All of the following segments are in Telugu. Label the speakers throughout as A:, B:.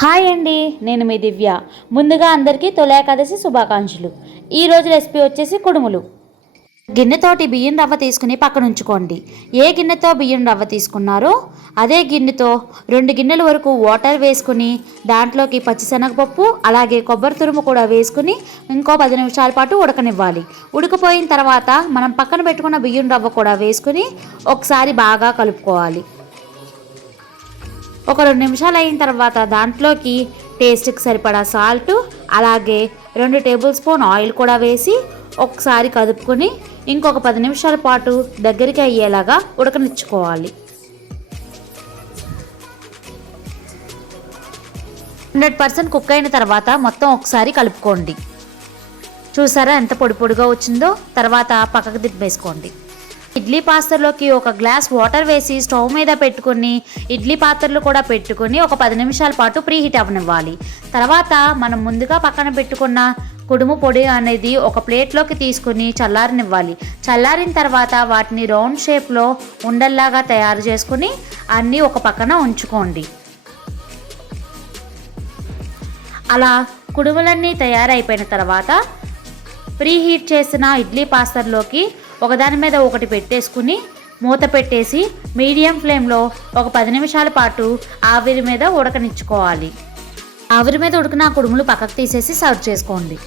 A: హాయ్ అండి నేను మీ దివ్య. ముందుగా అందరికీ తొలి ఏకాదశి శుభాకాంక్షలు. ఈరోజు రెసిపీ వచ్చేసి కుడుములు. గిన్నెతోటి బియ్యం రవ్వ తీసుకుని పక్కన ఉంచుకోండి. ఏ గిన్నెతో బియ్యం రవ్వ తీసుకున్నారో అదే గిన్నెతో రెండు గిన్నెల వరకు వాటర్ వేసుకుని దాంట్లోకి పచ్చిశనగపప్పు అలాగే కొబ్బరి తురుము కూడా వేసుకుని ఇంకో పది నిమిషాల పాటు ఉడకనివ్వాలి. ఉడికిపోయిన తర్వాత మనం పక్కన పెట్టుకున్న బియ్యం రవ్వ కూడా వేసుకుని ఒకసారి బాగా కలుపుకోవాలి. ఒక రెండు నిమిషాలు అయిన తర్వాత దాంట్లోకి టేస్ట్కి సరిపడా సాల్ట్ అలాగే రెండు టేబుల్ స్పూన్ ఆయిల్ కూడా వేసి ఒకసారి కదుపుకొని ఇంకొక పది నిమిషాల పాటు దగ్గరికి అయ్యేలాగా ఉడకనిచ్చుకోవాలి. హండ్రెడ్ పర్సెంట్ కుక్ అయిన తర్వాత మొత్తం ఒకసారి కలుపుకోండి. చూసారా ఎంత పొడి పొడిగా వచ్చిందో? తర్వాత పక్కకు తిప్పేసుకోండి ఇడ్లీ పాత్రలోకి ఒక గ్లాస్ వాటర్ వేసి స్టవ్ మీద పెట్టుకుని ఇడ్లీ పాత్రలు కూడా పెట్టుకుని ఒక పది నిమిషాల పాటు ప్రీ హీట్ అవ్వనివ్వాలి. తర్వాత మనం ముందుగా పక్కన పెట్టుకున్న కుడుము పొడి అనేది ఒక ప్లేట్లోకి తీసుకుని చల్లారనివ్వాలి. చల్లారిన తర్వాత వాటిని రౌండ్ షేప్లో ఉండల్లాగా తయారు చేసుకుని అన్నీ ఒక పక్కన ఉంచుకోండి. అలా కుడుములన్నీ తయారైపోయిన తర్వాత ప్రీ హీట్ చేసిన ఇడ్లీ పాస్తర్లోకి ఒకదాని మీద ఒకటి పెట్టేసుకుని మూత పెట్టేసి మీడియం ఫ్లేమ్లో ఒక పది నిమిషాల పాటు ఆవిరి మీద ఉడకనిచ్చుకోవాలి. ఆవిరి మీద ఉడికిన కుడుములు పక్కకు తీసేసి సర్వ్ చేసుకోండి.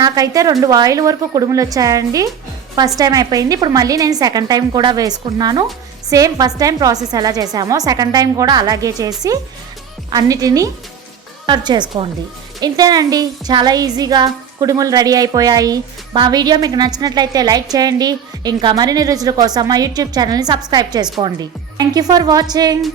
A: నాకైతే రెండు ఆయిల్ వరకు కుడుములు వచ్చాయండి. ఫస్ట్ టైం అయిపోయింది. ఇప్పుడు మళ్ళీ నేను సెకండ్ టైం కూడా వేసుకున్నాను సేమ్ ఫస్ట్ టైం ప్రాసెస్ ఎలా చేసామో సెకండ్ టైం కూడా అలాగే చేసి అన్నిటినీ సర్వ్ చేసుకోండి. ఇంతేనండి. చాలా ఈజీగా కుడుములు రెడీ అయిపోయాయి. మా వీడియో మీకు నచ్చినట్లయితే లైక్ చేయండి. ఇంకా మరిన్ని రుచుల కోసం మా యూట్యూబ్ ఛానల్ని సబ్స్క్రైబ్ చేసుకోండి. Thank you for watching